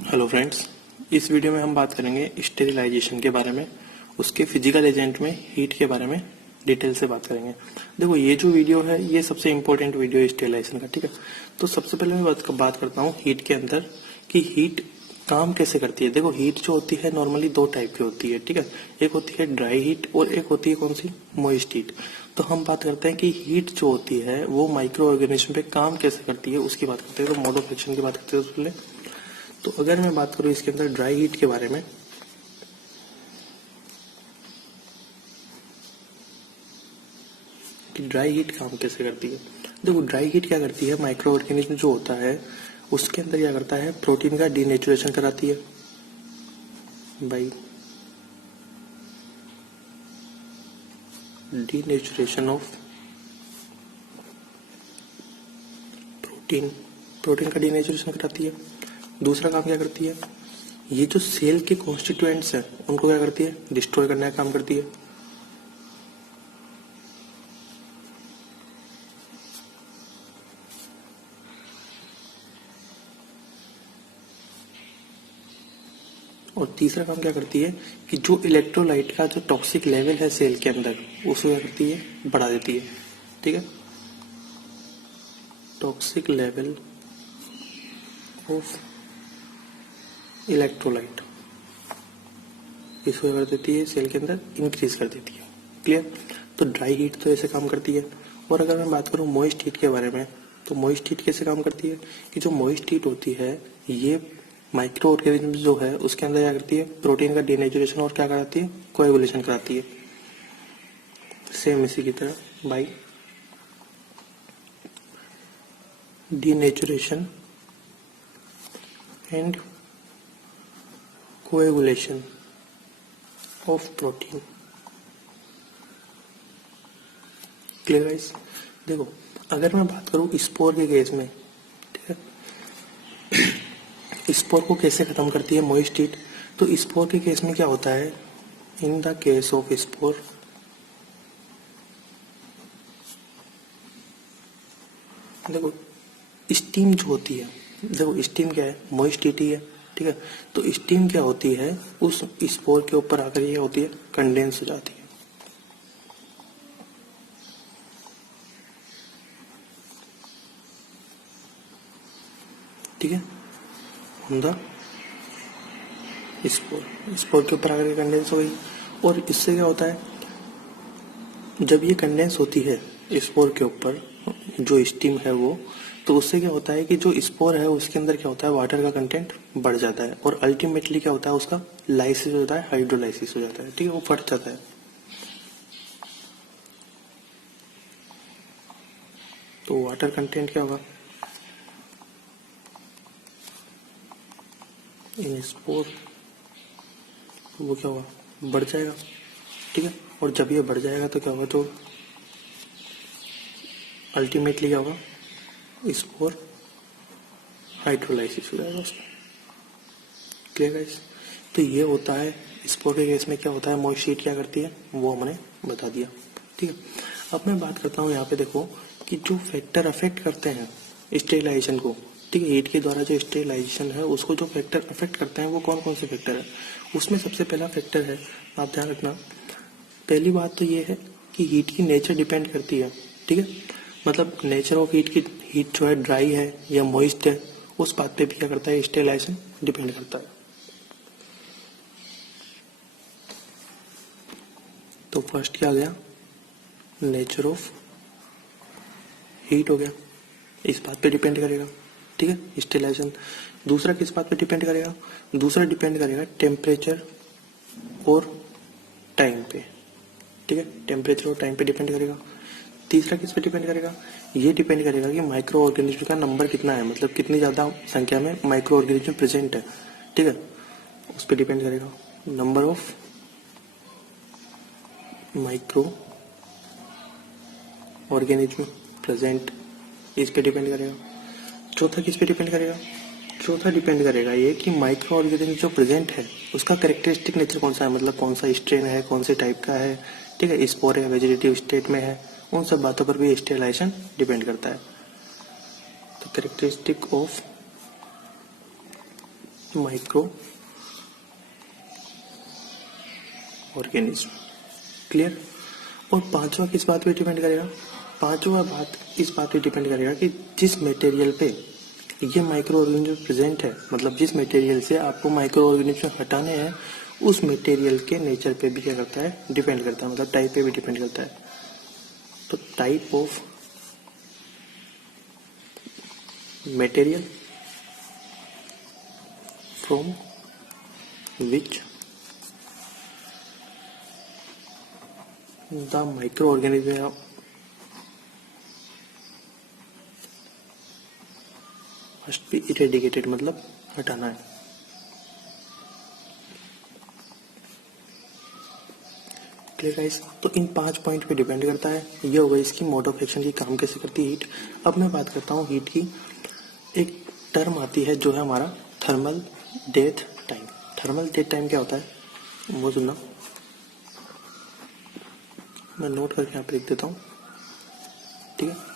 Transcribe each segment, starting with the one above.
Hello friends, इस video में हम बात करेंगे स्टेरिलाइजेशन के बारे में, उसके फिजिकल एजेंट में हीट के बारे में डिटेल से बात करेंगे। देखो, ये जो वीडियो है ये सबसे इम्पोर्टेंट वीडियो है स्टेरिलाइजेशन का, ठीक है। तो सबसे पहले मैं बात करता हूँ हीट के अंदर कि हीट काम कैसे करती है। देखो, हीट जो होती है नॉर्मली दो टाइप की होती है, ठीक है। एक होती है ड्राई हीट और एक होती है कौन सी, मॉइस्ट हीट। तो हम बात करते हैं कि हीट जो होती है वो माइक्रो ऑर्गेनिज्म पे काम कैसे करती है, उसकी बात करते हैं। तो मोड ऑफ एक्शन की बात करते हैं उसके लिए। तो अगर मैं बात करूं इसके अंदर ड्राई हीट के बारे में, कि ड्राई हीट काम कैसे करती है। देखो, ड्राई हीट क्या करती है, माइक्रो ऑर्गेनिज्म जो होता है उसके अंदर क्या करता है, प्रोटीन का डीनेचुरेशन कराती है by denaturation of protein. Protein का डीनेचुरेशन कराती है। दूसरा काम क्या करती है, ये जो सेल के कॉन्स्टिट्यूएंट्स हैं उनको क्या करती है, डिस्ट्रॉय करने का काम करती है। और तीसरा काम क्या करती है कि जो इलेक्ट्रोलाइट का जो टॉक्सिक लेवल है सेल के अंदर उसको क्या करती है, बढ़ा देती है, ठीक है। टॉक्सिक लेवल ऑफ इलेक्ट्रोलाइट इसको क्या कर देती है, सेल के अंदर इंक्रीज कर देती है। क्लियर। तो ड्राई हीट तो ऐसे काम करती है। और अगर मैं बात करूं मॉइस्ट हीट के बारे में, तो मॉइस्ट हीट कैसे काम करती है कि जो मॉइस्ट हीट होती है ये माइक्रो ऑर्गेनिज्म जो है उसके अंदर क्या करती है, प्रोटीन का डीनेचुरेशन और क्या कराती है, कोएगुलेशन कराती है। सेम इसी की तरह by denaturation and coagulation of protein. Clear guys. देखो, अगर मैं बात करूं स्पोर के केस में, ठीक है, स्पोर को कैसे खत्म करती है मॉइस्ट हीट। तो स्पोर के केस में क्या होता है, in the case of spore देखो स्टीम जो होती है, देखो स्टीम क्या है, मॉइस्ट हीट ही है, ठीक है। तो स्टीम क्या होती है, उस स्पोर के ऊपर आकर ये होती है, कंडेंस हो जाती है। ठीक है, ऑन स्पोर, स्पोर के ऊपर आकर कंडेंस हो गई। और इससे क्या होता है, जब ये कंडेंस होती है स्पोर के ऊपर जो स्टीम है वो, तो उससे क्या होता है कि जो स्पोर है उसके अंदर क्या होता है, वाटर का कंटेंट बढ़ जाता है और अल्टीमेटली क्या होता है, उसका लाइसिस हो जाता है, हाइड्रोलाइसिस हो जाता है, ठीक है, वो फट जाता है। तो वाटर कंटेंट क्या होगा इन स्पोर, वो क्या होगा, बढ़ जाएगा, ठीक है। और जब ये बढ़ जाएगा तो क्या होगा, तो अल्टीमेटली क्या होगा, स्पोर हाइड्रोलाइसिस हो जाएगा उसका। Clear guys. तो ये होता है स्पोर के केस में क्या होता है, मॉइस्ट हीट क्या करती है वो हमने बता दिया, ठीक है। अब मैं बात करता हूँ यहाँ पे, देखो कि जो फैक्टर अफेक्ट करते हैं स्टेरिलाइजेशन को, ठीक है, हीट के द्वारा जो स्टेरिलाइजेशन है उसको जो फैक्टर अफेक्ट करते हैं वो कौन कौन से फैक्टर है। उसमें सबसे पहला फैक्टर है, आप ध्यान रखना, पहली बात तो ये है कि हीट की नेचर डिपेंड करती है, ठीक है। मतलब नेचर ऑफ हीट की, हीट जो है ड्राई है या मॉइस्ट है, उस बात पे भी क्या करता है, स्टेरिलाइजेशन डिपेंड करता है। तो फर्स्ट क्या आ गया, नेचर ऑफ हीट हो गया, इस बात पे डिपेंड करेगा, ठीक है, स्टेरिलाइजेशन। दूसरा किस बात पे डिपेंड करेगा, दूसरा डिपेंड करेगा टेम्परेचर और टाइम पे, ठीक है, टेम्परेचर और टाइम पे डिपेंड करेगा। तीसरा किस पे डिपेंड करेगा, ये डिपेंड करेगा कि माइक्रो ऑर्गेनिज्म का नंबर कितना है, मतलब कितनी ज्यादा संख्या में माइक्रो ऑर्गेनिज्म प्रेजेंट है, ठीक है, उस पर डिपेंड करेगा। Number of micro organism present, इस पे डिपेंड करेगा। चौथा किस पे डिपेंड करेगा, चौथा डिपेंड करेगा ये कि माइक्रो ऑर्गेनिज्म जो प्रेजेंट है उसका कैरेक्टरिस्टिक नेचर कौन सा है, मतलब कौन सा स्ट्रेन है, कौन से टाइप का है, ठीक है, स्पोर या वेजिटेटिव स्टेट में है, उन सब बातों पर भी स्टेरिलाइजेशन डिपेंड करता है। तो characteristic of micro organism. Clear. और पांचवा किस बात पे डिपेंड करेगा? पांचवा बात इस बात पे डिपेंड करेगा कि जिस मटेरियल पे ये माइक्रो ऑर्गेनिज्म प्रेजेंट है, मतलब जिस मटेरियल से आपको माइक्रो ऑर्गेनिज्म हटाने हैं, उस मटेरियल के नेचर पे भी क्या करता है? डिपेंड करता है, मतलब टाइप पे भी डिपेंड करता है। तो type of material from which the micro organism must be eradicated, मतलब हटाना है। Clear guys? तो इन 5 पॉइंट पे डिपेंड करता है। ये होगा इसकी मोड ऑफ एक्शन की, काम कैसे करती है हीट। अब मैं बात करता हूँ हीट की। एक टर्म आती है जो है हमारा thermal death time. Thermal death time क्या होता है वो सुनना, मैं नोट करके यहाँ पे लिख देता हूँ, ठीक है।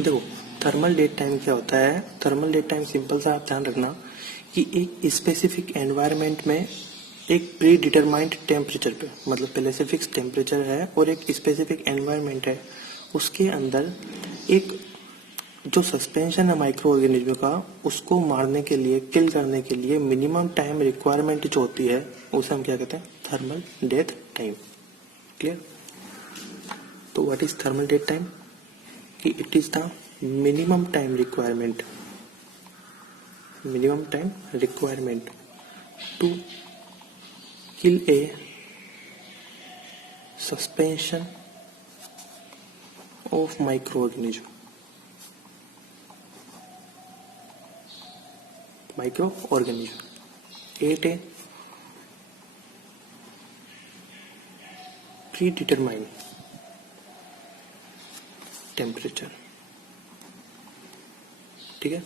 देखो थर्मल डेट टाइम क्या होता है। थर्मल डेट टाइम सिंपल सा आप ध्यान रखना कि एक स्पेसिफिक एनवायरनमेंट में एक प्री डिटरमाइंड टेम्परेचर पे, मतलब पहले से फिक्स टेम्परेचर है और एक स्पेसिफिक एनवायरनमेंट है, उसके अंदर एक जो सस्पेंशन है माइक्रो ऑर्गेनिज्म का, उसको मारने के लिए, किल करने के लिए मिनिमम टाइम रिक्वायरमेंट जो होती है उसे हम क्या कहते हैं? Thermal death time. क्लियर? तो what is thermal death time? कि it is the minimum time requirement to kill a suspension of micro organism at a predetermined temperature, ठीक है,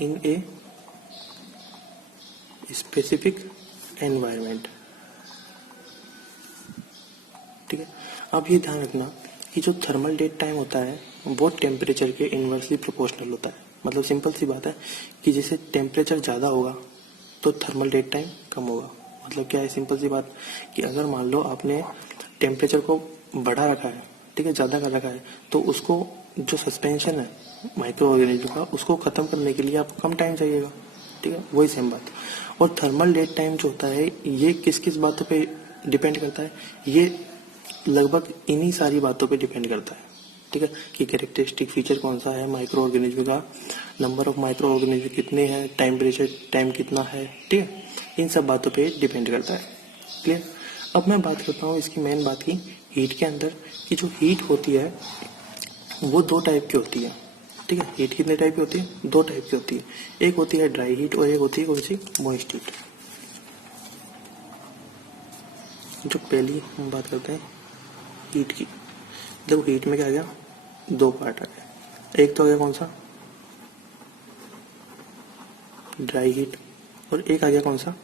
इन ए स्पेसिफिक एनवायरनमेंट। ठीक है। अब ये ध्यान रखना कि जो थर्मल डेट टाइम होता है वो टेम्परेचर के इनवर्सली प्रोपोर्शनल होता है। मतलब सिंपल सी बात है कि जैसे टेम्परेचर ज़्यादा होगा तो थर्मल डेट टाइम कम होगा। मतलब क्या है, सिंपल सी बात कि अगर मान लो आपने टेम्परेचर को बढ़ा रखा है, ठीक है, ज़्यादा कर रखा है, तो उसको जो सस्पेंशन है माइक्रो ऑर्गेनिज्म का, उसको खत्म करने के लिए आपको कम टाइम चाहिएगा। ठीक है, वही सेम बात। और थर्मल डेट टाइम जो होता है ये किस किस बातों पे डिपेंड करता है? ये लगभग इन्हीं सारी बातों पे डिपेंड करता है। ठीक है, कि कैरेक्टरिस्टिक फीचर कौन सा है माइक्रो ऑर्गेनिज्म का, नंबर ऑफ माइक्रो ऑर्गेनिज्म कितने हैं, टेम्परेचर टाइम कितना है, ठीक है, इन सब बातों पे डिपेंड करता है। क्लियर। अब मैं बात करता हूँ इसकी मेन बात की, हीट के अंदर कि जो हीट होती है वो दो टाइप की होती है। ठीक है, हीट कितने टाइप की होती है? दो टाइप की होती है। एक होती है ड्राई हीट और एक होती है कौन सी? Moist heat. जो पहली हम बात करते हैं हीट की, देखो हीट में क्या आ गया, दो पार्ट आ गया। एक तो आ गया कौन सा? ड्राई हीट, और एक आ गया कौन सा?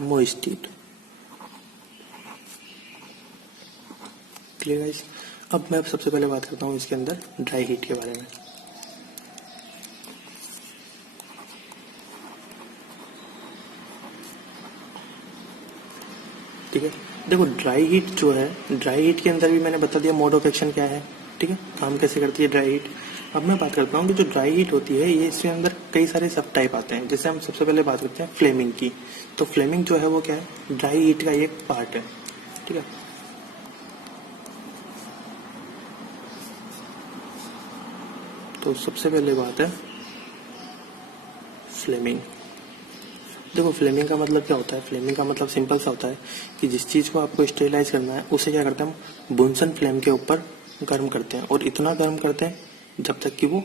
Moist heat. Clear guys. अब मैं सबसे पहले बात करता हूँ इसके अंदर ड्राई हीट के बारे में। ठीक है, देखो ड्राई हीट जो है, ड्राई हीट के अंदर भी मैंने बता दिया मोड ऑफ एक्शन क्या है, ठीक है, काम कैसे करती है ड्राई हीट। अब मैं बात करता हूँ कि जो ड्राई हीट होती है ये इसके अंदर कई सारे सब टाइप आते हैं। जैसे हम सबसे पहले बात करते हैं फ्लेमिंग की। तो फ्लेमिंग जो है वो क्या है? ड्राई हीट का एक पार्ट है। ठीक है, तो सबसे पहले बात है फ्लेमिंग। देखो फ्लेमिंग का मतलब क्या होता है? फ्लेमिंग का मतलब सिंपल सा होता है कि जिस चीज को आपको स्टेरिलाइज करना है उसे क्या करते हैं हम? बुनसन फ्लेम के ऊपर गर्म करते हैं, और इतना गर्म करते हैं जब तक कि वो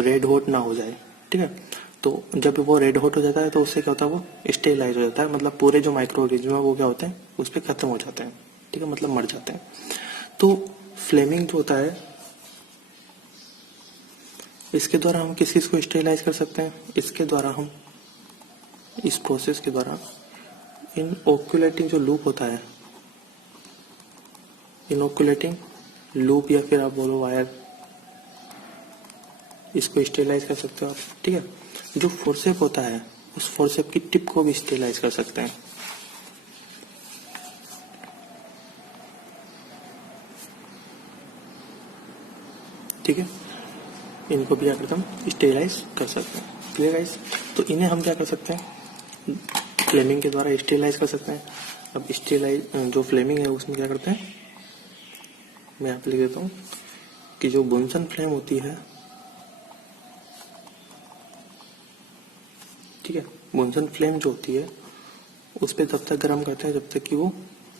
रेड हॉट ना हो जाए। ठीक है, तो जब वो रेड हॉट हो जाता है तो उससे क्या होता है? वो स्टेरिलाइज हो जाता है, मतलब पूरे जो माइक्रो ऑर्गेनिज्म है वो क्या होते हैं? उस पर खत्म हो जाते हैं। ठीक है, मतलब मर जाते हैं। तो फ्लेमिंग जो होता है इसके द्वारा हम किस किस को स्टेरिलाइज कर सकते हैं? इसके द्वारा हम, इस प्रोसेस के द्वारा इनओक्यूलेटिंग जो लूप होता है, इनओक्यूलेटिंग लूप या फिर आप बोलो वायर, इसको स्टेरिलाइज कर सकते हो आप। ठीक है, जो फोर्सेप होता है उस फोर्सेप की टिप को भी स्टेरिलाइज कर सकते हैं। ठीक है, इनको भी क्या करते हैं? स्टेरिलाइज कर सकते हैं। Clear guys? तो इन्हें हम क्या कर सकते हैं? फ्लेमिंग के द्वारा स्टेरिलाइज कर सकते हैं। अब स्टेरिलाइज जो फ्लेमिंग है उसमें क्या करते हैं, मैं यहाँ पे लिख देता हूँ कि जो बुनसन फ्लेम होती है, ठीक है, बुनसन फ्लेम जो होती है उस पर तब तक गर्म करते हैं जब तक कि वो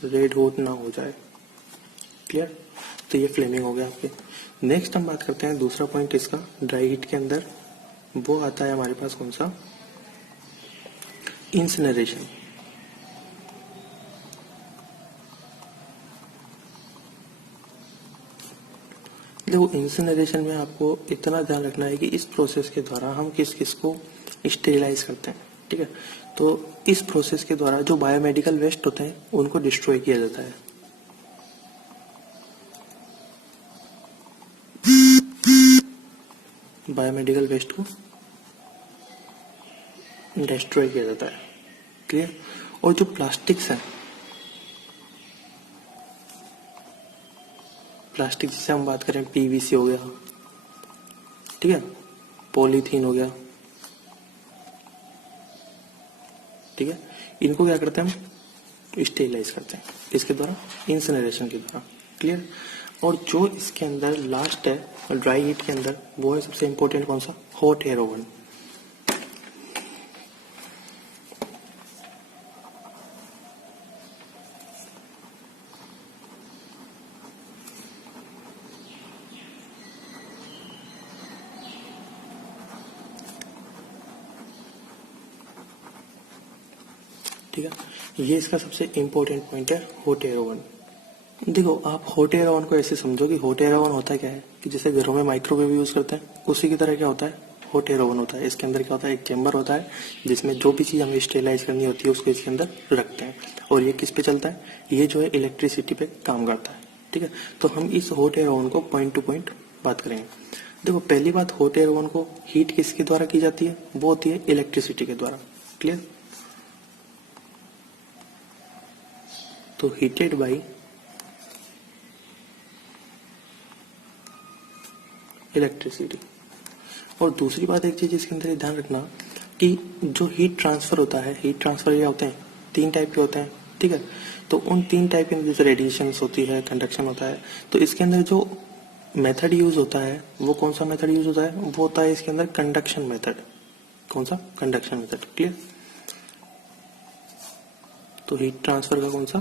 रेड हॉट ना हो जाए। क्लियर? तो ये फ्लेमिंग हो गया आपके। नेक्स्ट हम बात करते हैं दूसरा पॉइंट इसका ड्राई हीट के अंदर, वो आता है हमारे पास कौन सा? इंसिनरेशन। देखो, इंसिनरेशन में आपको इतना ध्यान रखना है कि इस प्रोसेस के द्वारा हम किस किस को स्टेरिलाइज करते हैं। ठीक है, तो इस प्रोसेस के द्वारा जो बायोमेडिकल वेस्ट होते हैं उनको डिस्ट्रॉय किया जाता है। बायोमेडिकल वेस्ट को डिस्ट्रॉय किया जाता है। क्लियर? और जो प्लास्टिक्स है, प्लास्टिक जिसे हम बात करें, पीवीसी हो गया, ठीक है, पॉलीथीन हो गया, ठीक है, इनको क्या करते हैं? हम स्टेरिलाइज करते हैं इसके द्वारा, इंसिनरेशन के द्वारा। क्लियर? और जो इसके अंदर लास्ट है ड्राई हीट के अंदर, वो है सबसे इंपॉर्टेंट कौन सा? Hot air oven. ठीक है, ये इसका सबसे इंपॉर्टेंट पॉइंट है, हॉट एयर ओवन। देखो, आप हॉट एयर ओवन को ऐसे समझो कि हॉट एयर ओवन होता क्या है कि जैसे घरों में माइक्रोवेव यूज करते हैं, उसी की तरह क्या होता है? हॉट एयर ओवन होता है। इसके अंदर क्या होता है? एक चेंबर होता है जिसमें जो भी चीज हमें स्टेरिलाइज करनी होती है उसको इसके अंदर रखते हैं। और ये किस पे चलता है? ये जो है इलेक्ट्रिसिटी पे काम करता है। ठीक है, तो हम इस हॉट एयर ओवन को पॉइंट टू पॉइंट बात करेंगे। देखो, पहली बात, हॉट एयर ओवन को हीट किसके द्वारा की जाती है? वो होती है इलेक्ट्रिसिटी के द्वारा। क्लियर? तो हीटेड बाई इलेक्ट्रिसिटी। और दूसरी बात, एक चीज इसके अंदर ध्यान रखना कि जो हीट ट्रांसफर होता है, हीट ट्रांसफर क्या होते हैं? 3 टाइप के होते हैं। ठीक है, तो उन 3 टाइप के जैसे रेडिएशन होती है, कंडक्शन होता है, तो इसके अंदर जो मेथड यूज होता है वो कौन सा मेथड यूज होता है? वो होता है इसके अंदर कंडक्शन मेथड। कौन सा? Conduction method. क्लियर? तो हीट ट्रांसफर का कौन सा?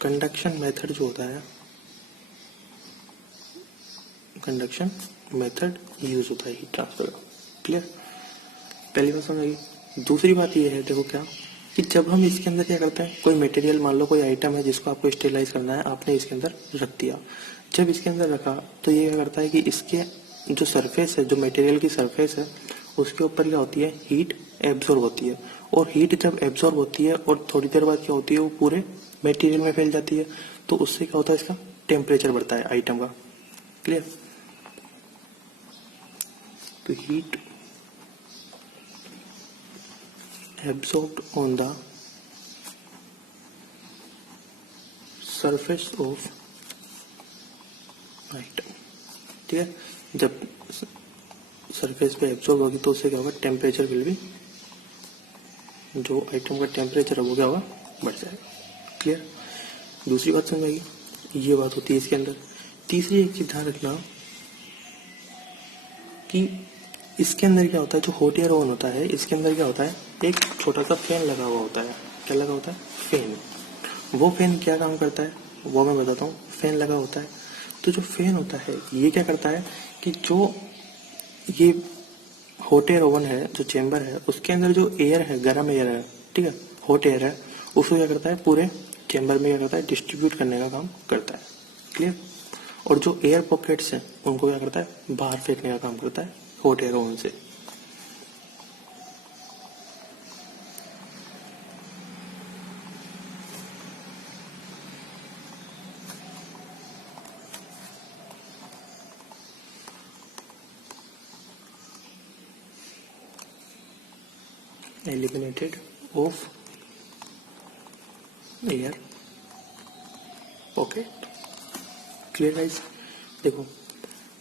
कंडक्शन मेथड जो होता है, कंडक्शन मेथड यूज होता है हीट ट्रांसफर का। क्लियर? पहली बात समझ आई। दूसरी बात ये है, देखो क्या, कि जब हम इसके अंदर क्या करते हैं, कोई मटेरियल, मान लो कोई आइटम है जिसको आपको स्टेरिलाइज करना है, आपने इसके अंदर रख दिया। जब इसके अंदर रखा तो ये क्या करता है कि इसके जो सरफेस है, जो मटेरियल की सरफेस है, उसके ऊपर क्या होती है? हीट एब्जॉर्ब होती है। और हीट जब एब्जॉर्ब होती है और थोड़ी देर बाद क्या होती है? वो पूरे मटेरियल में फैल जाती है। तो उससे क्या होता है? इसका टेम्परेचर बढ़ता है आइटम का। क्लियर? तो heat absorbed on the surface of item। ठीक है, जब सरफेस पे एब्जॉर्ब होगी तो उससे क्या होगा? टेम्परेचर विल भी, जो आइटम का टेम्परेचर है वो क्या होगा? बढ़ जाएगा। क्लियर? दूसरी बात समझ, ये बात होती है इसके अंदर। तीसरी एक चीज ध्यान रखना कि इसके अंदर क्या होता है, जो हॉट एयर ओवन होता है, इसके अंदर क्या होता है? एक छोटा सा फैन लगा हुआ होता है। क्या लगा होता है? फैन। वो फैन क्या काम करता है वो मैं बताता हूँ। फैन लगा होता है, तो जो फैन होता है ये क्या करता है कि जो ये हॉट एयर ओवन है, जो चेंबर है, उसके अंदर जो एयर है, गर्म एयर है, ठीक है, हॉट एयर है, उसको क्या करता है? पूरे चेंबर में क्या करता है? डिस्ट्रीब्यूट करने का काम करता है। क्लियर? और जो एयर पॉकेट्स हैं उनको क्या करता है, बाहर फेंकने का काम करता है हॉट एयर ओवन से। Eliminated of air pocket. Clear guys? देखो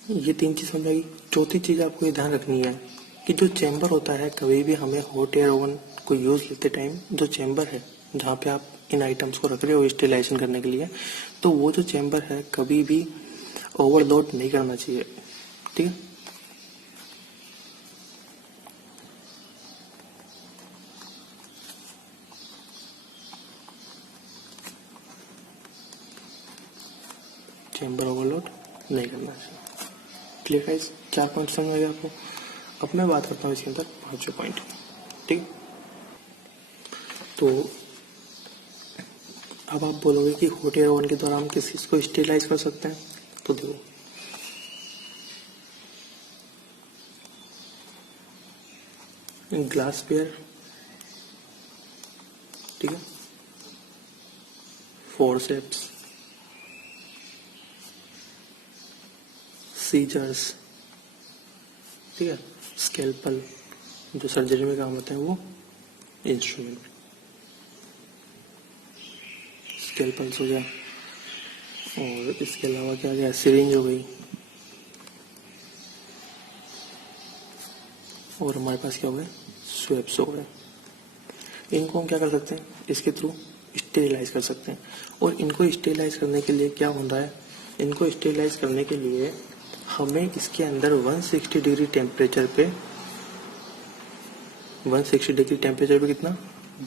ये 3 चीज समझ आई। चौथी चीज आपको ये ध्यान रखनी है कि जो चेंबर होता है, कभी भी हमें हॉट एयर ओवन को यूज लेते टाइम जो चेंबर है जहाँ पे आप इन आइटम्स को रख रहे हो स्टेरिलाइजेशन करने के लिए, तो वो जो चेंबर है कभी भी ओवरलोड नहीं करना चाहिए। ठीक है? चेंबर ओवरलोड नहीं करना चाहिए। Clear guys? 4 पॉइंट समझ आ गया आपको। अब मैं बात करता हूँ इसके अंदर 5वें पॉइंट। ठीक, तो अब आप बोलोगे कि हॉट एयर ओवन के द्वारा हम किस चीज को स्टेरिलाइज कर सकते हैं, तो देखो ग्लास वेयर, ठीक है, फोर्सेप्स, सीजर्स, ठीक है, स्केल्पल जो सर्जरी में काम होते हैं वो इंस्ट्रूमेंट, स्केल्पल्स हो गया, और इसके अलावा क्या गया, सिरिंज हो गई, और हमारे पास क्या हो गए, स्वेप्स हो गए। इनको हम क्या कर सकते हैं, इसके थ्रू स्टेरिलाइज कर सकते हैं। और इनको स्टेरिलाइज करने के लिए क्या होता है, इनको स्टेरिलाइज करने के लिए हमें इसके अंदर 160 डिग्री टेम्परेचर पे 160 डिग्री टेम्परेचर पे कितना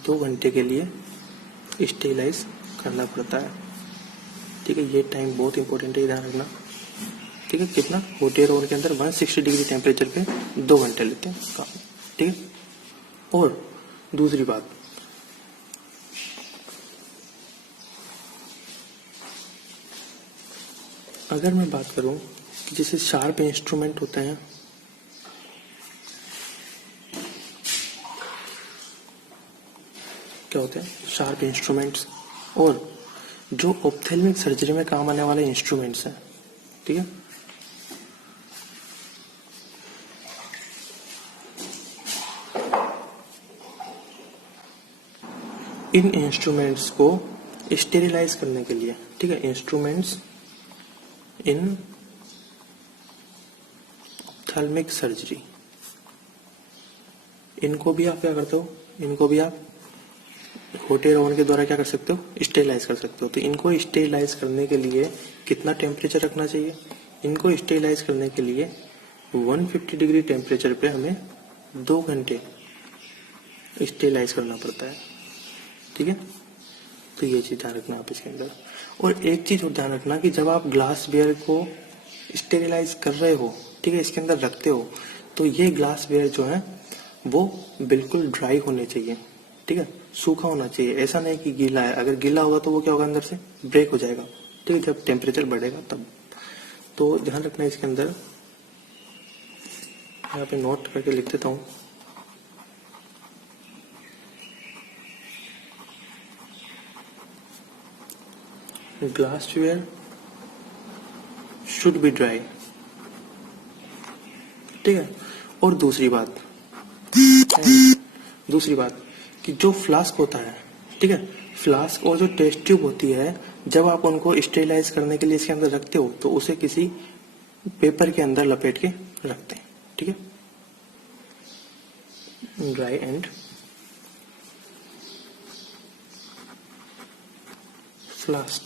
2 घंटे के लिए स्टेरिलाइज करना पड़ता है। ठीक है, ये टाइम बहुत इंपॉर्टेंट है, ध्यान रखना। ठीक है, कितना हॉट एयर ओवन के अंदर 160 डिग्री टेम्परेचर पे 2 घंटे लेते हैं काम। ठीक है, और दूसरी बात, अगर मैं बात करूं कि जैसे शार्प इंस्ट्रूमेंट होते हैं, क्या होते हैं शार्प इंस्ट्रूमेंट्स, और जो ऑप्थेल्मिक सर्जरी में काम आने वाले इंस्ट्रूमेंट्स हैं, ठीक है, इन इंस्ट्रूमेंट्स को स्टेरिलाइज करने के लिए, ठीक है, इंस्ट्रूमेंट्स इन ऑप्थेल्मिक सर्जरी, इनको भी आप क्या करते हो, इनको भी आप हॉट एयर ओवन के द्वारा क्या कर सकते हो, स्टेरिलाइज कर सकते हो। तो इनको स्टेरिलाइज करने के लिए कितना टेम्परेचर रखना चाहिए, इनको स्टेरिलाइज करने के लिए 150 डिग्री टेम्परेचर पे हमें 2 घंटे स्टेरिलाइज करना पड़ता है। ठीक है, तो ये चीज ध्यान रखना आप इसके अंदर। और एक चीज और ध्यान रखना कि जब आप ग्लास वेयर को स्टेरिलाइज कर रहे हो, ठीक है, इसके अंदर रखते हो, तो ये ग्लास वेयर जो है वो बिल्कुल ड्राई होने चाहिए। ठीक है, सूखा होना चाहिए, ऐसा नहीं कि गीला है। अगर गीला होगा तो वो क्या होगा, अंदर से ब्रेक हो जाएगा। ठीक है, जब टेम्परेचर बढ़ेगा तब। तो ध्यान रखना इसके अंदर, यहाँ पे नोट करके लिख देता हूँ। Glassware should be dry. ठीक है, और दूसरी बात कि जो फ्लास्क होता है, ठीक है, फ्लास्क और जो टेस्ट ट्यूब होती है, जब आप उनको स्टेरिलाइज करने के लिए इसके अंदर रखते हो तो उसे किसी पेपर के अंदर लपेट के रखते हैं। ठीक है, ड्राई एंड फ्लास्क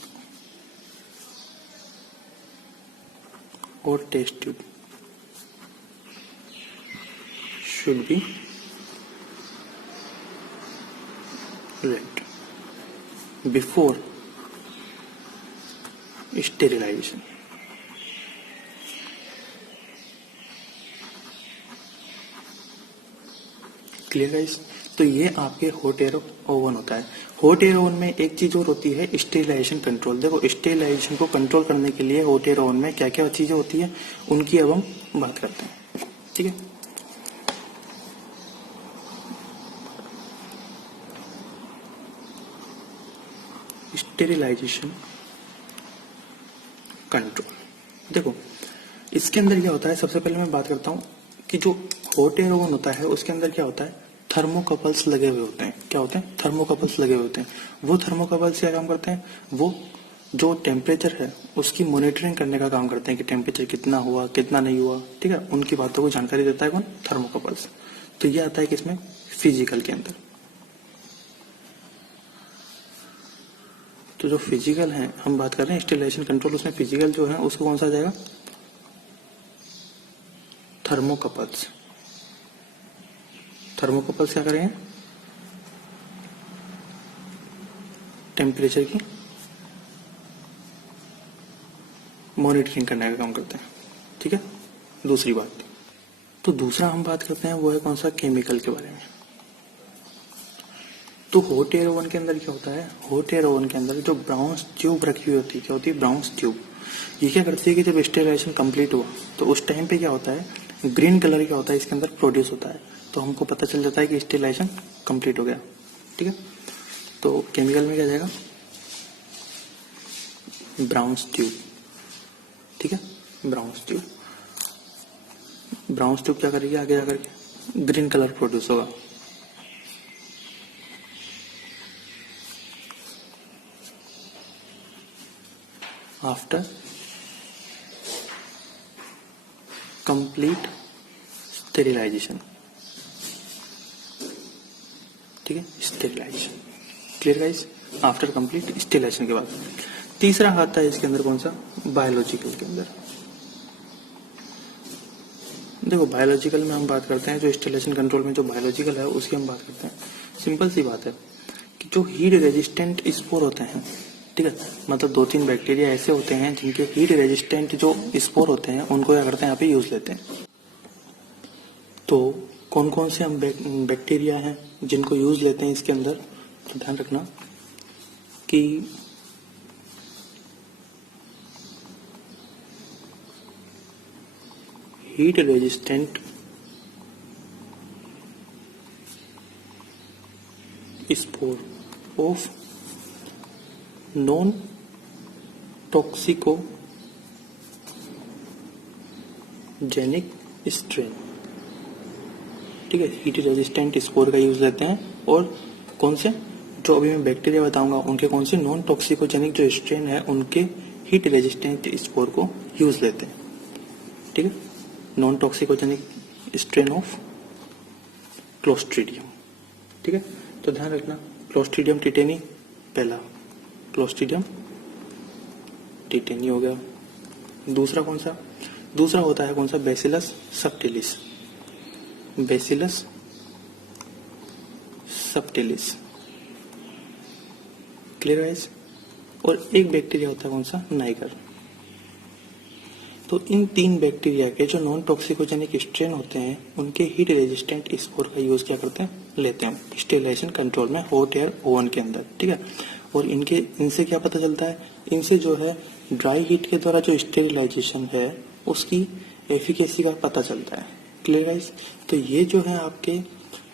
और test tube should be wet before sterilization. Clear guys? तो ये आपके हॉट एयर ओवन होता है। हॉट एयर ओवन में एक चीज और होती है स्टेरिलाइजेशन कंट्रोल। देखो स्टेरिलाइजेशन को कंट्रोल करने के लिए हॉट एयर ओवन में क्या क्या चीजें होती है उनकी अब हम बात करते हैं। ठीक है, स्टेरिलाइजेशन कंट्रोल। देखो इसके अंदर क्या होता है, सबसे पहले मैं बात करता हूँ कि जो हॉट एयर ओवन होता है उसके अंदर क्या होता है, थर्मोकपल्स लगे हुए होते हैं। क्या होते हैं, थर्मोकपल्स लगे हुए होते हैं। वो थर्मोकपल्स क्या काम करते हैं, वो जो टेम्परेचर है उसकी मॉनिटरिंग करने का काम करते हैं कि टेम्परेचर कितना हुआ कितना नहीं हुआ। ठीक है, उनकी बातों को जानकारी देता है कौन, थर्मोकपल्स। तो ये आता है कि इसमें फिजिकल के अंदर। तो जो फिजिकल है हम बात कर रहे हैं स्टेरिलाइजेशन कंट्रोल, उसमें फिजिकल जो है उसको कौन सा आ जाएगा, थर्मोकपल्स। थर्मोकपल्स क्या करेंगे, टेम्परेचर की मॉनिटरिंग करने का काम करते हैं। ठीक है, दूसरी बात। तो दूसरा हम बात करते हैं वो है कौन सा, केमिकल के बारे में। तो हॉट एयर ओवन के अंदर क्या होता है, हॉट एयर ओवन के अंदर जो ब्राउन ट्यूब रखी हुई होती है, क्या होती है, ब्राउन ट्यूब। ये क्या करती है कि जब स्टेरिलाइजेशन कंप्लीट हुआ तो उस टाइम पे क्या होता है, ग्रीन कलर क्या होता है इसके अंदर प्रोड्यूस होता है। तो हमको पता चल जाता है कि स्टेरिलाइजेशन कंप्लीट हो गया। ठीक है, तो केमिकल में क्या जाएगा, ब्राउन ट्यूब। ठीक है, ब्राउन ट्यूब। ब्राउन ट्यूब क्या करेगी आगे जाकर के, ग्रीन कलर प्रोड्यूस होगा। After complete sterilization. ठीक है, sterilization clear guys, after complete sterilization के बाद। तीसरा आता है इसके अंदर कौन सा, बायोलॉजिकल के अंदर। देखो बायोलॉजिकल में हम बात करते हैं, जो स्टेरिलाइजेशन कंट्रोल में जो बायोलॉजिकल है उसकी हम बात करते हैं। सिंपल सी बात है कि जो हीट रेजिस्टेंट स्पोर होते हैं, ठीक है, मतलब 2-3 बैक्टीरिया ऐसे होते हैं जिनके हीट रेजिस्टेंट जो स्पोर होते हैं उनको क्या करते हैं यहाँ पे यूज लेते हैं। तो कौन कौन से हम बैक्टीरिया हैं जिनको यूज लेते हैं इसके अंदर, तो ध्यान रखना कि heat resistant spore of non toxicogenic strain. ठीक है, हीट रेजिस्टेंट स्पोर का यूज लेते हैं। और कौन से, जो अभी मैं बैक्टीरिया बताऊंगा उनके कौन से नॉन टॉक्सिकोजेनिक जो स्ट्रेन है उनके हीट रेजिस्टेंट स्पोर को यूज लेते हैं। ठीक है, नॉन टॉक्सिकोजेनिक स्ट्रेन ऑफ क्लोस्ट्रीडियम। ठीक है, तो ध्यान रखना क्लोस्ट्रीडियम टिटेनी पहला, क्लोस्ट्रीडियम टिटेनी हो गया। दूसरा कौन सा, दूसरा होता है कौन सा, bacillus subtilis. Bacillus subtilis clear guys. और एक बैक्टीरिया होता है कौन सा, नाइगर। तो इन 3 बैक्टीरिया के जो नॉन टॉक्सिकोजेनिक स्ट्रेन होते हैं उनके हीट रेजिस्टेंट स्पोर का यूज क्या करते हैं, लेते हैं स्टेरिलाइजेशन कंट्रोल में हॉट एयर ओवन के अंदर। ठीक है, और इनसे क्या पता चलता है, इनसे जो है ड्राई हीट के द्वारा जो स्टेरिलाइजेशन है उसकी एफिकेसी का पता चलता है। क्लियर गाइस, तो ये जो है आपके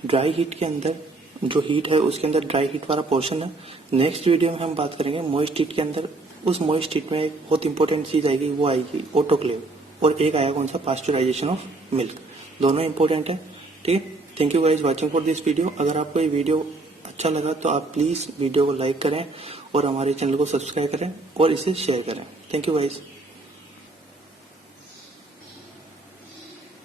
ड्राई हीट के अंदर जो हीट है उसके अंदर ड्राई हीट वाला पोर्शन है। नेक्स्ट वीडियो में हम बात करेंगे मॉइस्ट हीट के अंदर। उस मॉइस्ट हीट में एक बहुत इंपॉर्टेंट चीज आएगी, वो आएगी ऑटोक्लेव, और एक आएगा कौन सा, पास्चराइजेशन ऑफ मिल्क। दोनों इंपॉर्टेंट है। ठीक है, thank you guys watching for this video. अगर आपको ये वीडियो अच्छा लगा तो आप प्लीज वीडियो को लाइक करें और हमारे चैनल को सब्सक्राइब करें और इसे शेयर करें। Thank you guys.